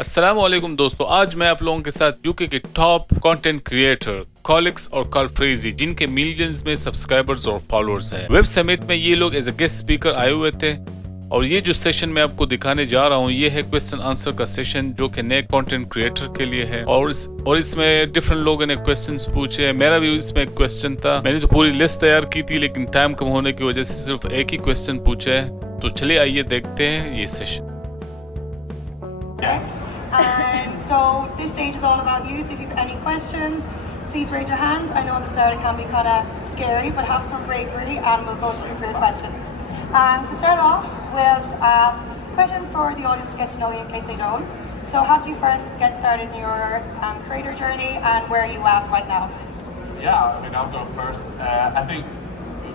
अस्सलामुअलैकुम दोस्तों, आज मैं आप लोगों के साथ यूके के टॉप कंटेंट क्रिएटर कॉलिक्स और कार्लफ्रीजी, जिनके मिलियंस में सब्सक्राइबर्स और फॉलोअर्स हैं, वेब समिट में ये लोग एज ए गेस्ट स्पीकर आए हुए थे। और ये जो सेशन मैं आपको दिखाने जा रहा हूँ, ये है क्वेश्चन आंसर का सेशन, जो कि नए कंटेंट क्रिएटर के लिए है। और इसमें डिफरेंट लोगों ने क्वेश्चंस पूछे। मेरा भी इसमें एक क्वेश्चन था। मैंने तो पूरी लिस्ट तैयार की थी, लेकिन टाइम कम होने की वजह से सिर्फ एक ही क्वेश्चन पूछा है। तो चलिए आइए देखते हैं ये session. Yes. And so this stage is all about you. So if you have any questions, please raise your hand. I know at the start it can be kind of scary, but have some bravery and we'll go through your questions. To start off, we'll just ask a question for the audience to get to know you in case they don't. So how did you first get started in your creator journey and where are you at right now? Yeah, I mean, I'll go first. I think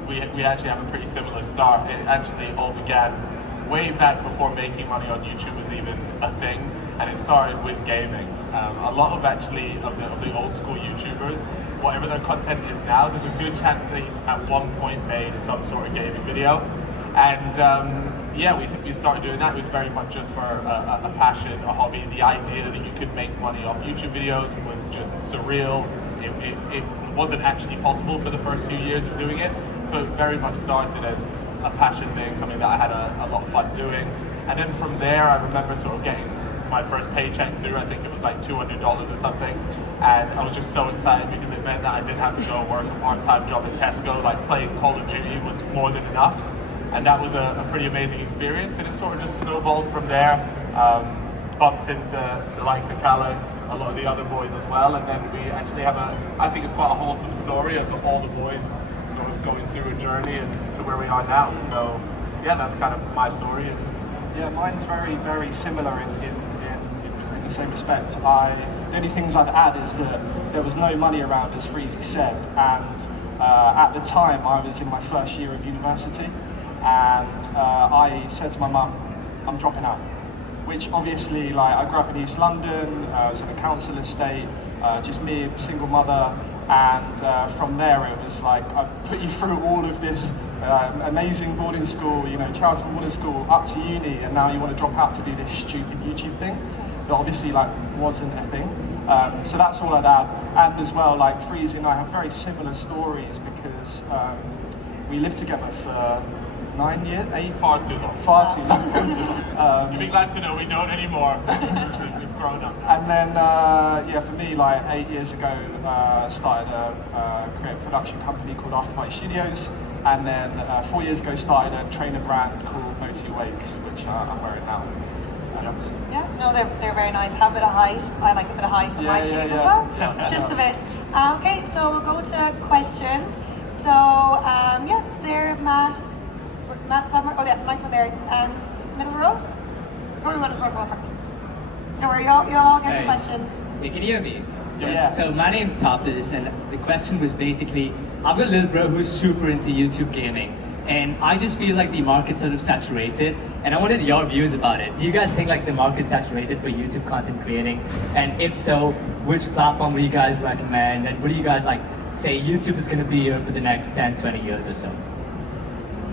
we actually have a pretty similar start. It actually all began way back before making money on YouTube was even a thing, and it started with gaming. A lot of the old school YouTubers, whatever their content is now, there's a good chance that he's at one point made some sort of gaming video. And yeah, we started doing that. It was very much just for a passion, a hobby. The idea that you could make money off YouTube videos was just surreal. It wasn't actually possible for the first few years of doing it. So it very much started as a passion thing, something that I had a lot of fun doing. And then from there, I remember sort of getting my first paycheck through. I think it was like $200 or something. And I was just so excited because it meant that I didn't have to go work a part-time job at Tesco. Like playing Call of Duty was more than enough. And that was a pretty amazing experience. And it sort of just snowballed from there. Bumped into the likes of Callux, a lot of the other boys as well. And then we actually have I think it's quite a wholesome story of all the boys sort of going through a journey and to where we are now. So yeah, that's kind of my story. Yeah, mine's very, very similar in the same respect. The only things I'd add is that there was no money around, as Freezy said, and at the time I was in my first year of university, and I said to my mum, I'm dropping out. Which obviously, like, I grew up in East London, I was in a council estate, just me, single mother, and from there it was like, I put you through all of this amazing boarding school, charitable boarding school, up to uni, and now you want to drop out to do this stupid YouTube thing that obviously wasn't a thing. So that's all I'd add. And as well, like, Freezy and I have very similar stories because we lived together for 9 years, 8? Far too long. Far too long. You'd be glad to know we don't anymore. We've grown up now. And then, yeah, for me, like 8 years ago, started a creative production company called Afterparty Studios. And then 4 years ago, started a trainer brand called Moty Ways, which I'm wearing now. Yeah, no, they're very nice. Have a bit of height. I like a bit of height on my shoes as well. Just a bit. Okay, so we'll go to questions. So, yeah, there, Matt's oh yeah, Mike from there. Middle row? Or do you want to go first? Don't worry, you all get your questions. You can hear me? Yeah. So my name's Tapas, and the question was basically, I've got a little bro who's super into YouTube gaming, and I just feel like the market's sort of saturated, and I wanted your views about it. Do you guys think like the market's saturated for YouTube content creating? And if so, which platform would you guys recommend? And what do you guys like say YouTube is going to be here for the next 10, 20 years or so?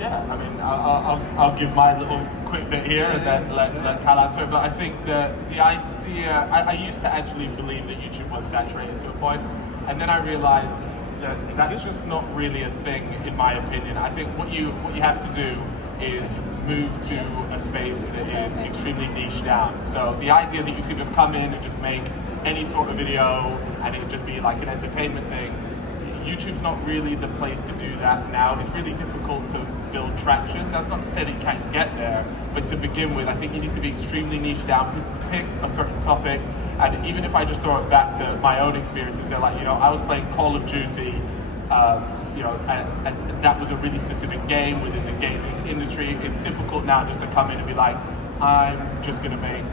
Yeah, I mean, I'll give my little quick bit here and then let Cal answer it. But I think the idea, I used to actually believe that YouTube was saturated to a point, and then I realized that that's just not really a thing, in my opinion. I think what you have to do is move to a space that is extremely niche down. So the idea that you can just come in and just make any sort of video and it would just be like an entertainment thing, YouTube's not really the place to do that now. It's really difficult to build traction. That's not to say that you can't get there, but to begin with, I think you need to be extremely niche down, pick a certain topic. And even if I just throw it back to my own experiences, they're like, I was playing Call of Duty, and that was a really specific game within the gaming industry. It's difficult now just to come in and be like, I'm just gonna make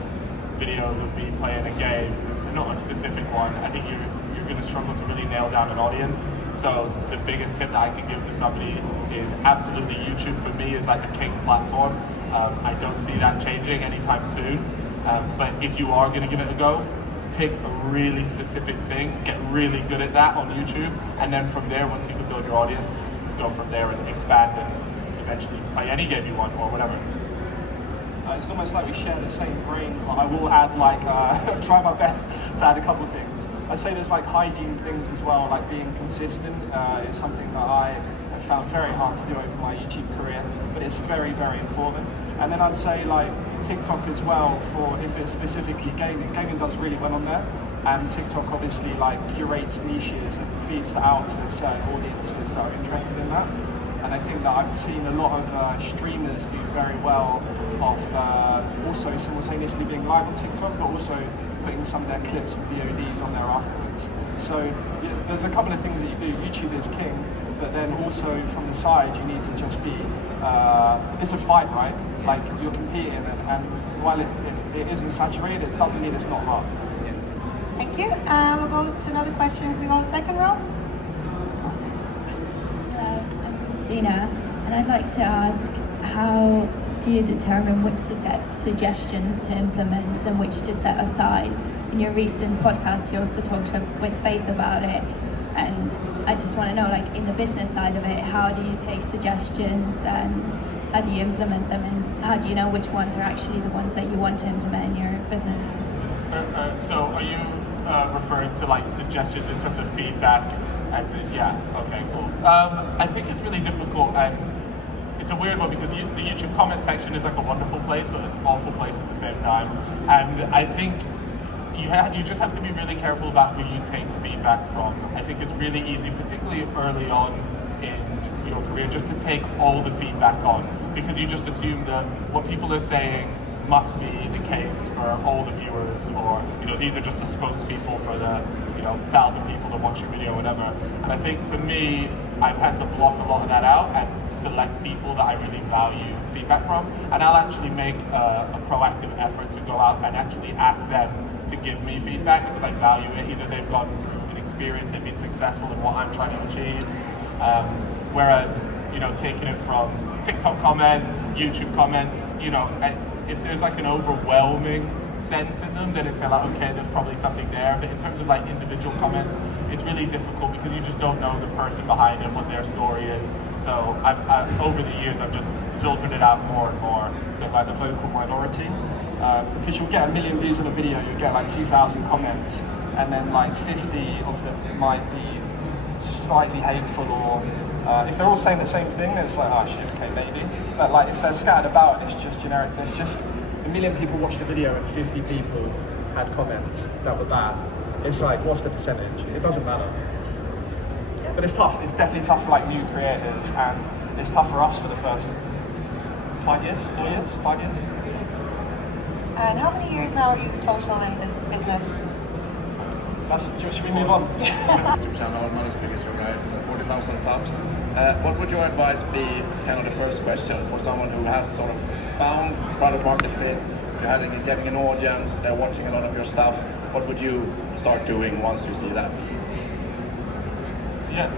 videos of me playing a game, not a specific one. I think you're going to struggle to really nail down an audience. So the biggest tip that I can give to somebody is absolutely YouTube for me is like the king platform. I don't see that changing anytime soon. But if you are going to give it a go, pick a really specific thing, get really good at that on YouTube, and then from there, once you can build your audience, go from there and expand and eventually play any game you want or whatever. It's almost like we share the same brain, but I will add like, try my best to add a couple of things. I'd say there's like hygiene things as well, like being consistent is something that I have found very hard to do over my YouTube career, but it's very, very important. And then I'd say like TikTok as well, for if it's specifically gaming. Gaming does really well on there, and TikTok obviously like curates niches and feeds that out to certain audiences that are interested in that. And I think that I've seen a lot of streamers do very well of also simultaneously being live on TikTok, but also putting some of their clips and VODs on there afterwards. So you know, there's a couple of things that you do. YouTube is king, but then also from the side you need to just be, it's a fight, right? Like you're competing, and while it isn't saturated, it doesn't mean it's not hard. Thank you. We'll go to another question. Can we go on the second row? Hello, I'm Christina, and I'd like to ask, how do you determine which suggestions to implement and which to set aside? In your recent podcast, you also talked with Faith about it, and I just want to know, like, in the business side of it, how do you take suggestions and how do you implement them, and how do you know which ones are actually the ones that you want to implement in your business? So are you referring to like suggestions in terms of feedback? As in, yeah, okay, cool. I think it's really difficult, and it's a weird one because the YouTube comment section is like a wonderful place, but an awful place at the same time. And I think you just have to be really careful about who you take feedback from. I think it's really easy, particularly early on in your career, just to take all the feedback on, because you just assume that what people are saying must be the case for all the viewers, or these are just the spokespeople for the 1,000 people that watch your video or whatever. And I think for me, I've had to block a lot of that out and select people that I really value feedback from, and I'll actually make a proactive effort to go out and actually ask them to give me feedback because I value it. Either they've gone through an experience, they've been successful in what I'm trying to achieve, whereas taking it from TikTok comments, YouTube comments, if there's like an overwhelming sense in them, then it's like, okay, there's probably something there. But in terms of like individual comments, it's really difficult because you just don't know the person behind it, what their story is. So over the years, I've just filtered it out more and more. Like the vocal minority, because you'll get 1 million views on a video, you'll get like 2,000 comments, and then like 50 of them might be slightly hateful, or if they're all saying the same thing, then it's like, oh shit, okay, maybe. But like if they're scattered about, it's just generic. There's just 1 million people watched the video and 50 people had comments that were bad. It's like, what's the percentage? It doesn't matter. But it's tough. It's definitely tough for like new creators, and it's tough for us for the first 5 years, 4 years, 5 years. And how many years now are you total in this business? Should we move on? YouTube channel, not as big as you guys, 40,000 subs. What would your advice be, kind of the first question, for someone who has sort of found product market fit, you're getting an audience, they're watching a lot of your stuff, what would you start doing once you see that? Yeah,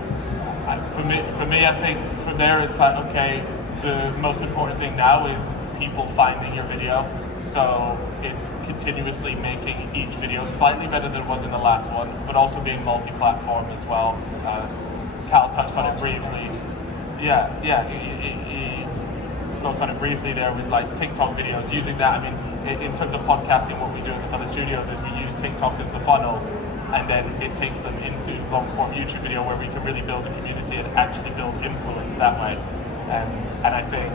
for me, I think from there it's like, okay, the most important thing now is people finding your video. So it's continuously making each video slightly better than it was in the last one, but also being multi-platform as well. Cal touched on it briefly. He spoke on it briefly there with like TikTok videos, using that. I mean, in terms of podcasting, what we do in the Fellas Studios is we use TikTok as the funnel, and then it takes them into long-form YouTube video where we can really build a community and actually build influence that way. And I think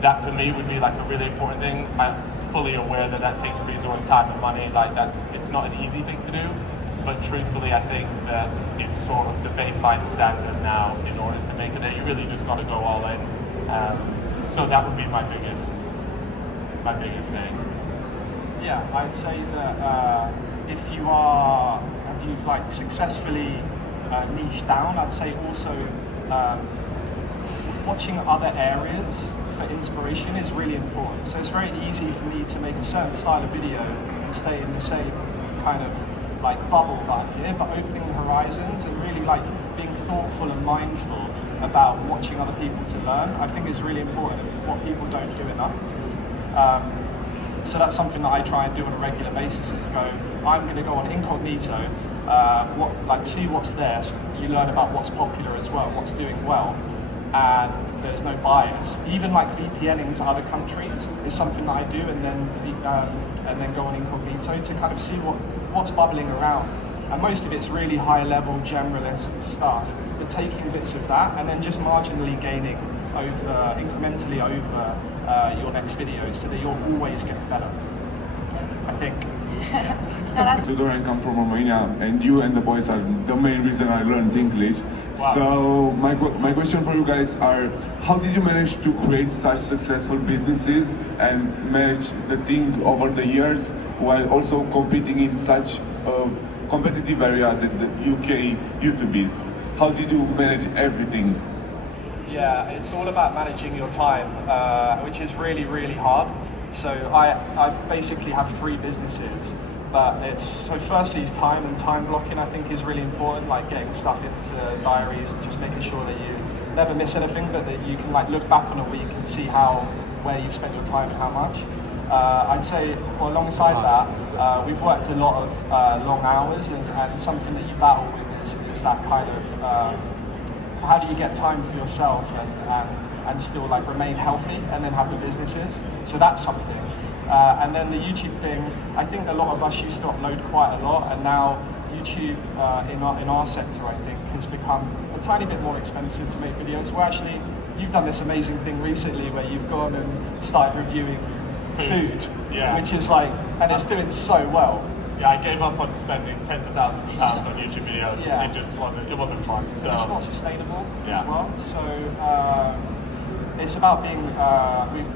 that for me would be like a really important thing. I'm fully aware that takes resource, time and money. Like it's not an easy thing to do, but truthfully I think that it's sort of the baseline standard now in order to make it there. You really just got to go all in. So that would be my biggest thing. Yeah, I'd say that if you've like successfully niched down, I'd say also watching other areas for inspiration is really important. So it's very easy for me to make a certain style of video and stay in the same kind of like bubble that I'm here, but opening the horizons and really like being thoughtful and mindful about watching other people to learn, I think is really important, and what people don't do enough. So that's something that I try and do on a regular basis, is I'm going to go on incognito, see what's there, so you learn about what's popular as well, what's doing well, and there's no bias. Even like VPNing to other countries is something that I do, and then go on incognito to kind of see what's bubbling around. And most of it's really high level generalist stuff, but taking bits of that and then just marginally gaining incrementally over your next video, so that you're always getting better, I think. Tudor, I come from Romania, and you and the boys are the main reason I learned English. Wow. So my question for you guys are, how did you manage to create such successful businesses and manage the thing over the years while also competing in such a competitive area that the UK YouTube is? How did you manage everything? Yeah, it's all about managing your time, which is really, really hard. So I basically have 3 businesses, but so firstly is time, and time blocking I think is really important, like getting stuff into diaries and just making sure that you never miss anything, but that you can like look back on a week and see where you've spent your time and how much. I'd say alongside that, we've worked a lot of long hours, and something that you battle with is that kind of how do you get time for yourself and still like remain healthy and then have the businesses. So that's something. And then the YouTube thing, I think a lot of us used to upload quite a lot, and now YouTube in our sector I think has become a tiny bit more expensive to make videos. Well, actually, you've done this amazing thing recently where you've gone and started reviewing food, yeah, which is like, and it's doing so well. Yeah, I gave up on spending tens of thousands of pounds on YouTube videos. Yeah. It just wasn't fun. So It's not sustainable Yeah. as well. So it's about being.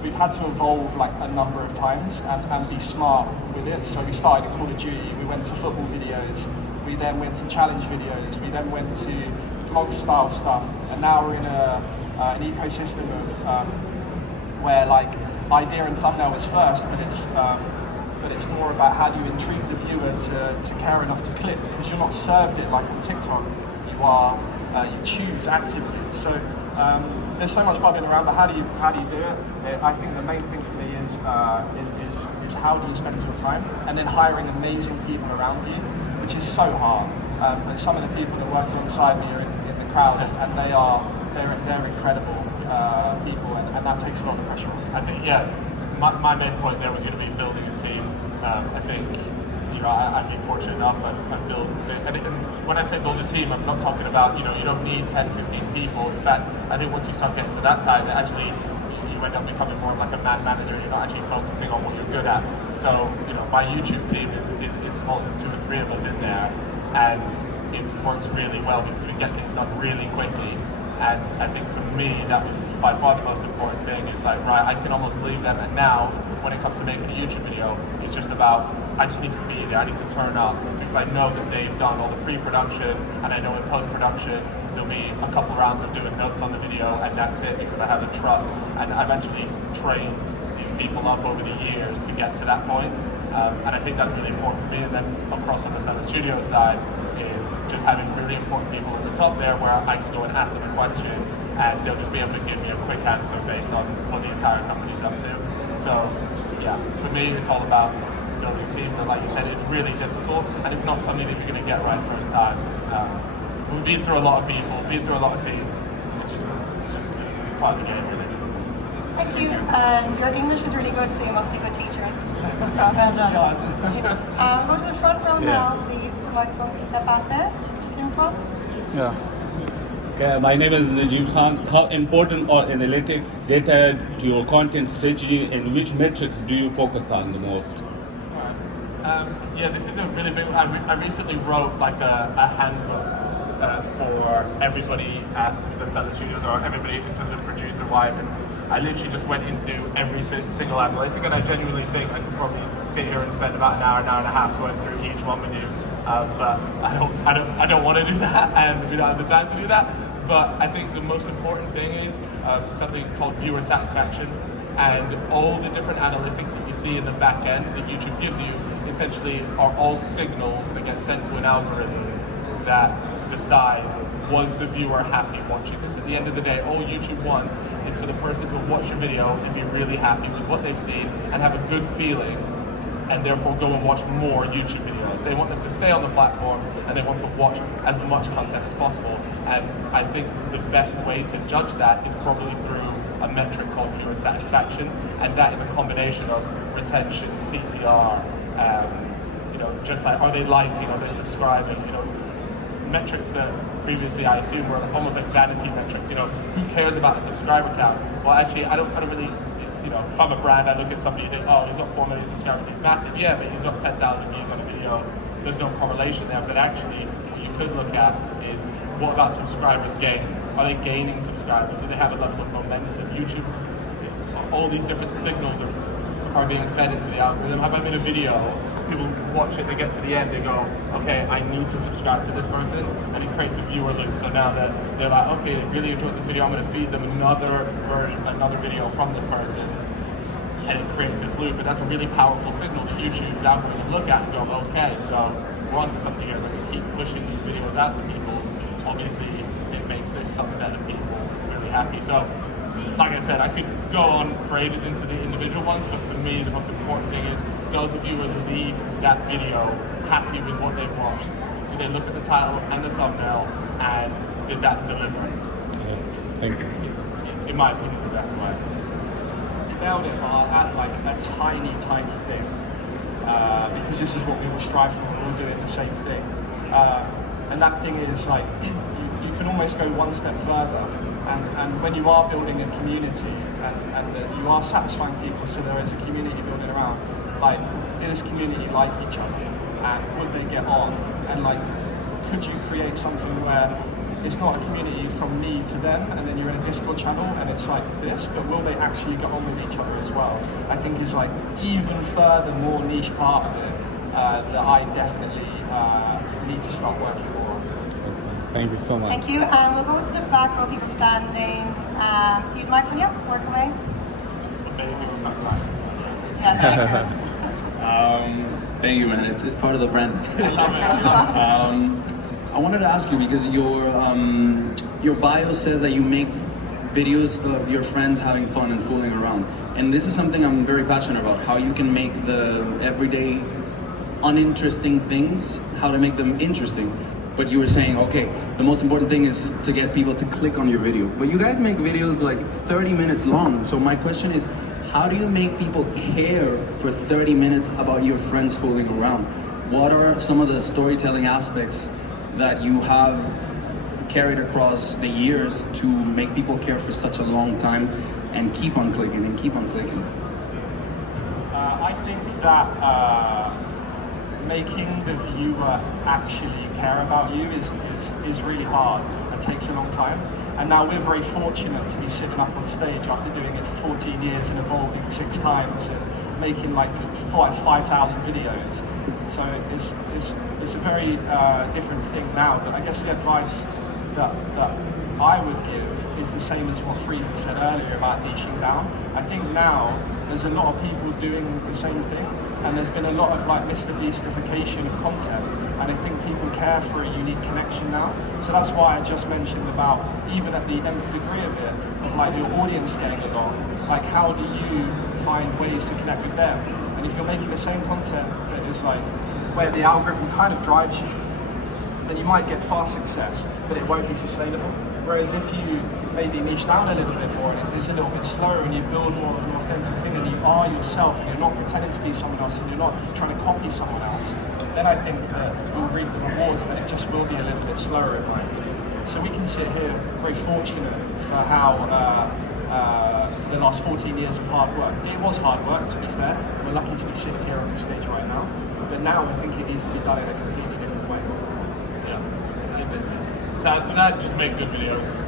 We've had to evolve like a number of times and be smart with it. So we started in Call of Duty. We went to football videos. We then went to challenge videos. We then went to vlog style stuff. And now we're in an ecosystem of where like idea and thumbnail is first, but it's more about how do you intrigue the viewer to care enough to click, because you're not served it like on TikTok. You choose actively. So there's so much bubbling around, but how do you do it? I think the main thing for me is how do you spend your time, and then hiring amazing people around you, which is so hard. But some of the people that work alongside me are in the crowd, and they're incredible people, and that takes a lot of pressure off. I think, yeah, my main point there was going to be building a team. I think, I've been fortunate enough, I've built, and when I say build a team, I'm not talking about, you don't need 10, 15 people. In fact, I think once you start getting to that size, it actually, you end up becoming more of like a man manager. You're not actually focusing on what you're good at. So, my YouTube team is small, there's 2 or 3 of us in there, and it works really well because we get things done really quickly. And I think for me, that was by far the most important thing. It's like, right, I can almost leave them. And now, when it comes to making a YouTube video, it's just about, I just need to be there. I need to turn up because I know that they've done all the pre-production, and I know in post-production, there'll be a couple rounds of doing notes on the video, and that's it, because I have the trust. And I've actually trained these people up over the years to get to that point. And I think that's really important for me. And then across on the Fellow Studio side is just having really important people at the top there where I can go and ask them a question and they'll just be able to give me a quick answer based on what the entire company's up to. So yeah, for me it's all about building a team, but like you said, it's really difficult and it's not something that you're going to get right first time. We've been through a lot of people, been through a lot of teams. It's just part of the game, really. Thank you. And your English is really good, so you must be good teachers. Well done. Go to the front row now, please. The microphone can step past there. It's just in front. Yeah. Okay, my name is Najeeb Khan. How important are analytics, data to your content strategy, and which metrics do you focus on the most? Yeah, this is a really big. I recently wrote like a handbook for everybody at the Fellow Studios, or everybody in terms of producer-wise, and I literally just went into every single analytic, and I genuinely think I could probably sit here and spend about an hour and a half going through each one with you. But I don't want to do that, and we don't have the time to do that. But I think the most important thing is something called viewer satisfaction, and all the different analytics that you see in the back end that YouTube gives you essentially are all signals that get sent to an algorithm that decide, was the viewer happy watching this? At the end of the day, all YouTube wants is for the person to watch a video and be really happy with what they've seen and have a good feeling and therefore go and watch more YouTube videos. They want them to stay on the platform and they want to watch as much content as possible. And I think the best way to judge that is probably through a metric called viewer satisfaction, and that is a combination of retention, CTR, you know, just like are they liking, are they subscribing, you know, metrics that previously I assumed were almost like vanity metrics. You know, who cares about a subscriber count? Well, actually, I don't really. You know, if I'm a brand, I look at somebody and think, oh, he's got 4 million subscribers, he's massive. Yeah, but he's got 10,000 views on a video. There's no correlation there. But actually, what you could look at is, what about subscribers gained? Are they gaining subscribers? Do they have a level of momentum? YouTube, all these different signals are being fed into the algorithm. Have I made a video? People watch it, they get to the end, they go, okay, I need to subscribe to this person, and it creates a viewer loop. So now that they're like, okay, I really enjoyed this video, I'm going to feed them another version, another video from this person, and it creates this loop. And that's a really powerful signal that YouTube's algorithm look at and go, okay, so we're onto something here. We're going to keep pushing these videos out to people. Obviously, it makes this subset of people really happy. So, like I said, I could go on for ages into the individual ones, but for me, the most important thing is, does a viewer leave that video happy with what they've watched? Did they look at the title and the thumbnail, and did that deliver? Yeah, thank you. It's, in my opinion, the best way. You nailed it, but I'll add like a tiny thing, because this is what we all strive for, and we're all doing the same thing. And that thing is like, you can almost go one step further. And when you are building a community and you are satisfying people, so there is a community building around, like, did this community like each other? And would they get on? And like, could you create something where it's not a community from me to them, and then you're in a Discord channel and it's like this, but will they actually get on with each other as well? I think is like even further more niche part of it that I definitely need to start working more on. Thank you so much. Thank you. We'll go to the back row, people standing. You the microphone, yeah, work away. Amazing sunglasses. Yeah, very good. Thank you, man. It's part of the brand. I love it. I wanted to ask you because your bio says that you make videos of your friends having fun and fooling around, and this is something I'm very passionate about. How you can make the everyday, uninteresting things, how to make them interesting. But you were saying, okay, the most important thing is to get people to click on your video. But you guys make videos like 30 minutes long. So my question is, how do you make people care for 30 minutes about your friends fooling around? What are some of the storytelling aspects that you have carried across the years to make people care for such a long time and keep on clicking and keep on clicking? I think that making the viewer actually care about you is really hard and takes a long time. And now we're very fortunate to be sitting up on stage after doing it for 14 years and evolving 6 times and making like 5,000 videos. So it's a very different thing now. But I guess the advice that I would give is the same as what Freezy said earlier about niching down. I think now there's a lot of people doing the same thing, and there's been a lot of like Mr. Beastification of content, and I think people care for a unique connection now. So that's why I just mentioned about, even at the nth degree of it, of like your audience getting along, like how do you find ways to connect with them? And if you're making the same content that is like where the algorithm kind of drives you, then you might get fast success, but it won't be sustainable. Whereas if you maybe niche down a little bit more and it's a little bit slower and you build more of an authentic thing and you are yourself and you're not pretending to be someone else and you're not trying to copy someone else, then I think that you'll reap the rewards, but it just will be a little bit slower in my opinion. So we can sit here very fortunate for how for the last 14 years of hard work. It was hard work, to be fair. We're lucky to be sitting here on this stage right now. But now I think it needs to be done in a completely different way. To add to that, just make good videos.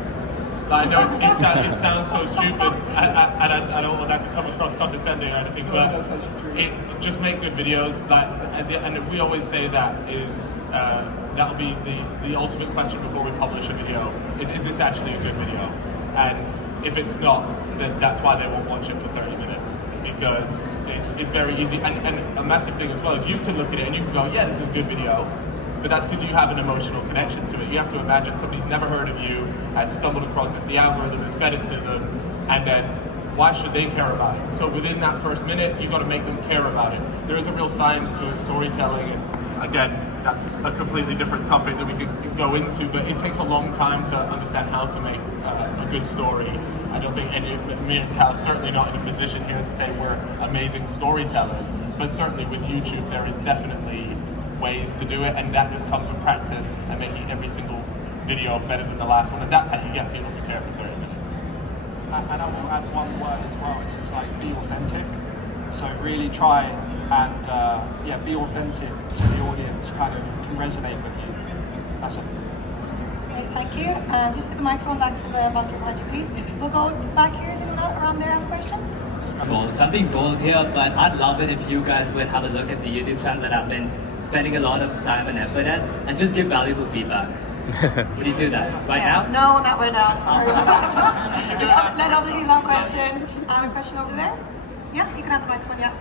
I know it sounds so stupid, and I don't want that to come across condescending or anything, but just make good videos. Like, and we always say that is that'll be the ultimate question before we publish a video. Is this actually a good video? And if it's not, then that's why they won't watch it for 30 minutes, because it's very easy. And a massive thing as well is you can look at it and you can go, yeah, this is a good video. But that's because you have an emotional connection to it. You have to imagine somebody's never heard of you, has stumbled across this, the algorithm has fed it to them, and then why should they care about it? So within that first minute, you've got to make them care about it. There is a real science to storytelling, and again, that's a completely different topic that we could go into, but it takes a long time to understand how to make a good story. I don't think me and Cal certainly not in a position here to say we're amazing storytellers, but certainly with YouTube there is definitely ways to do it, and that just comes with practice and making every single video better than the last one, and that's how you get people to care for 30 minutes. And I will add one word as well, which is like be authentic. So really try and be authentic so the audience kind of can resonate with you. That's it. Great, thank you. Just get the microphone back to the volunteer behind you, please. We'll go back here. Is anyone around there have a question? Bold. So I'm being bold here, but I'd love it if you guys would have a look at the YouTube channel that I've been spending a lot of time and effort at, and just give valuable feedback. Would you do that right now? No, not right now. Sorry. Let other people have questions. A question over there? Yeah, you can have the microphone. Yeah.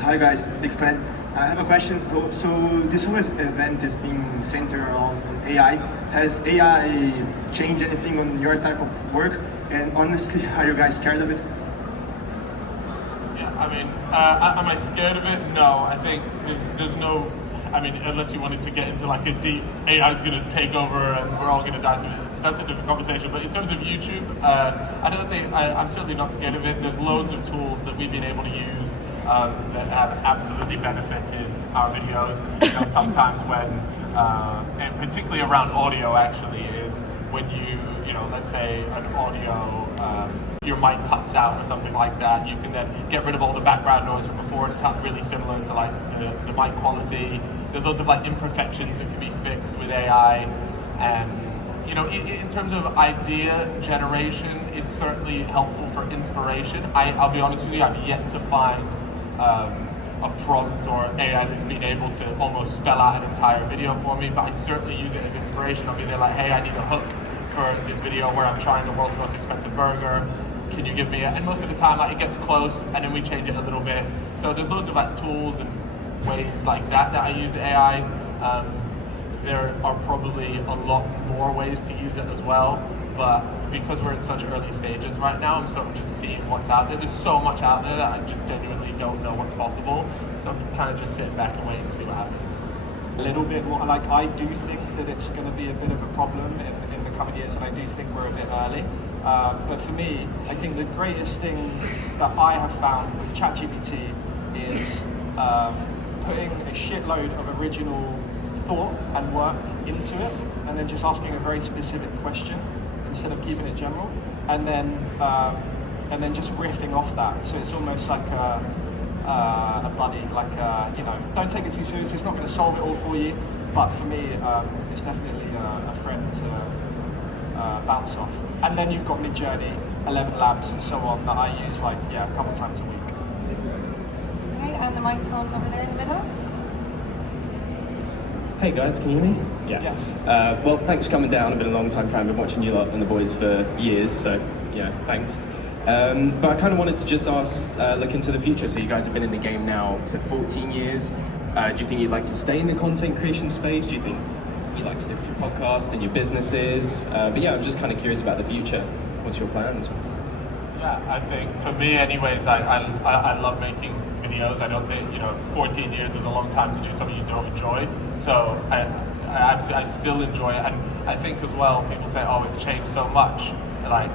Hi guys, big fan. I have a question. So this whole event is being centered around AI. Has AI changed anything on your type of work? And honestly, are you guys scared of it? Yeah, I mean, am I scared of it? No, I think there's no, I mean, unless you wanted to get into like a deep, AI is going to take over and we're all going to die to it. That's a different conversation. But in terms of YouTube, I don't think, I'm certainly not scared of it. There's loads of tools that we've been able to use that have absolutely benefited our videos. You know, sometimes when, and particularly around audio actually, is when you know, let's say an audio, your mic cuts out or something like that, you can then get rid of all the background noise from before and it sounds really similar to like the mic quality. There's lots of like imperfections that can be fixed with AI, and you know, in terms of idea generation, it's certainly helpful for inspiration. I'll be honest with you, I've yet to find a prompt or AI that's been able to almost spell out an entire video for me, but I certainly use it as inspiration. I'll be there like, hey, I need a hook for this video where I'm trying the world's most expensive burger. Can you give me it? And most of the time, like, it gets close, and then we change it a little bit. So there's loads of like tools and ways like that I use AI. There are probably a lot more ways to use it as well, but because we're in such early stages right now, I'm sort of just seeing what's out there. There's so much out there that I just genuinely don't know what's possible, so I'm kind of just sitting back and waiting to see what happens. A little bit more, like I do think that it's going to be a bit of a problem in the coming years, and I do think we're a bit early. But for me, I think the greatest thing that I have found with ChatGPT is putting a shitload of original thought and work into it, and then just asking a very specific question instead of keeping it general, and then just riffing off that. So it's almost like a buddy, like you know, don't take it too seriously. It's not going to solve it all for you, but for me, it's definitely a friend to bounce off. And then you've got Midjourney, 11 Labs, and so on that I use like a couple times a week. Okay, and the microphone's over there in the middle. Hey guys, can you hear me? Yeah. Yes. Well, thanks for coming down. I've been a long time fan. I've been watching you lot and the boys for years, so yeah, thanks. But I kind of wanted to just ask, look into the future. So you guys have been in the game now, so 14 years. Do you think you'd like to stay in the content creation space? Do you think you'd like to do your podcast and your businesses? But yeah, I'm just kind of curious about the future. What's your plans? Yeah, I think for me anyways, I love making videos. I don't think, 14 years is a long time to do something you don't enjoy. So I still enjoy it. And I think as well, people say, oh, it's changed so much. Like,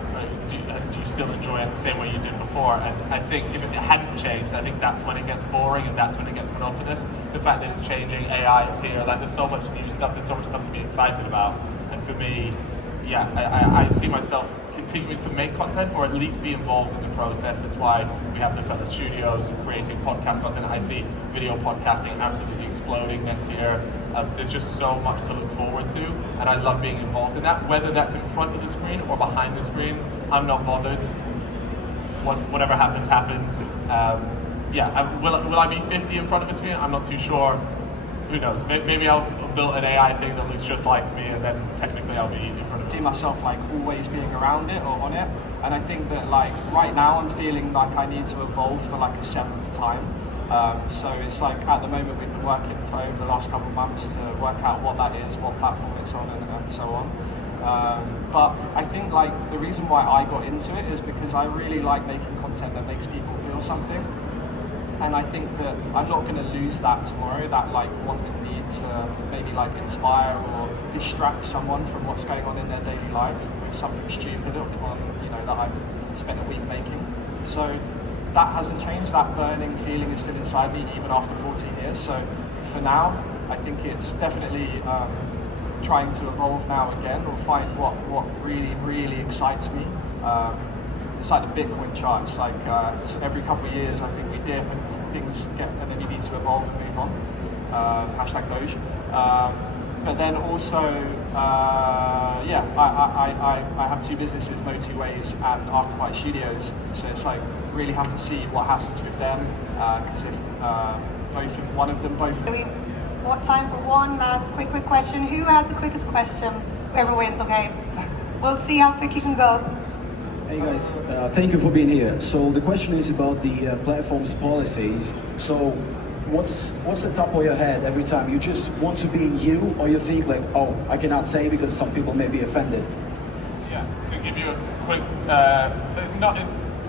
do you still enjoy it the same way you did before? And I think if it hadn't changed, I think that's when it gets boring and that's when it gets monotonous. The fact that it's changing, AI is here, like there's so much new stuff, there's so much stuff to be excited about. And for me, I see myself continuing to make content or at least be involved in the process. It's why we have the Fellas Studios creating podcast content. I see video podcasting absolutely exploding next year. There's just so much to look forward to, and I love being involved in that. Whether that's in front of the screen or behind the screen, I'm not bothered. Whatever happens, happens. Will I be 50 in front of a screen? I'm not too sure. Who knows? Maybe I'll build an AI thing that looks just like me, and then technically I'll be in front of it. I see myself like always being around it or on it, and I think that like right now I'm feeling like I need to evolve for like a 7th time. So it's like at the moment we've been working for over the last couple of months to work out what that is, what platform it's on, and so on. But I think like the reason why I got into it is because I really like making content that makes people feel something. And I think that I'm not going to lose that tomorrow, that like want and need to maybe like inspire or distract someone from what's going on in their daily life with something stupid on, you know, that I've spent a week making. So that hasn't changed. That burning feeling is still inside me even after 14 years. So for now, I think it's definitely trying to evolve now again, or find what really excites me. It's like the Bitcoin chart. It's like every couple of years, I think we dip and things get, and then you need to evolve and move on. Hashtag Doge. But then also, yeah, I have two businesses, No Two Ways and Afterbite Studios. So it's like really have to see what happens with them, because if one of them both. What time for one last quick question? Who has the quickest question? Whoever wins, okay? We'll see how quick you can go. Hey guys, thank you for being here. So the question is about the platform's policies. So what's the top of your head every time? You just want to be you, or you think like, oh, I cannot say because some people may be offended? Yeah, to give you a quick,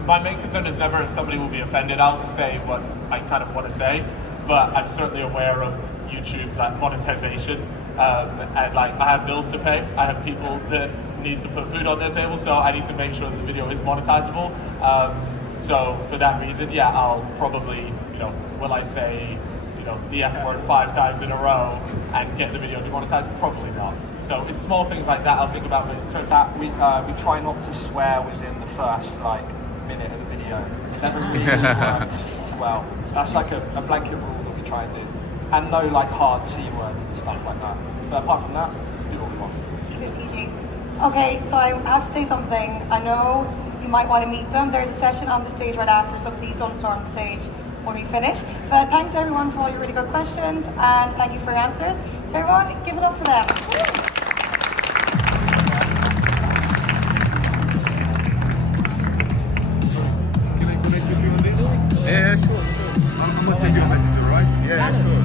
my main concern is never if somebody will be offended. I'll say what I kind of want to say, but I'm certainly aware of YouTube's like monetization, and like I have bills to pay. I have people that need to put food on their table, so I need to make sure that the video is monetizable. So for that reason, yeah, I'll probably, you know, will I say, you know, the F word 5 times in a row and get the video demonetized? Probably not. So it's small things like that I'll think about. But in terms of that, we try not to swear within the first like minute of the video. It never really works well. That's like a blanket rule that we try and do. And no like hard C words and stuff like that. But apart from that, do what we want. Keep it PG. Okay, so I have to say something. I know you might want to meet them. There's a session on the stage right after, so please don't storm the stage when we finish. But thanks everyone for all your really good questions, and thank you for your answers. So everyone, give it up for them. Can I connect with you on this? Yeah, sure. I'm gonna send you a messenger, right? Yeah, sure.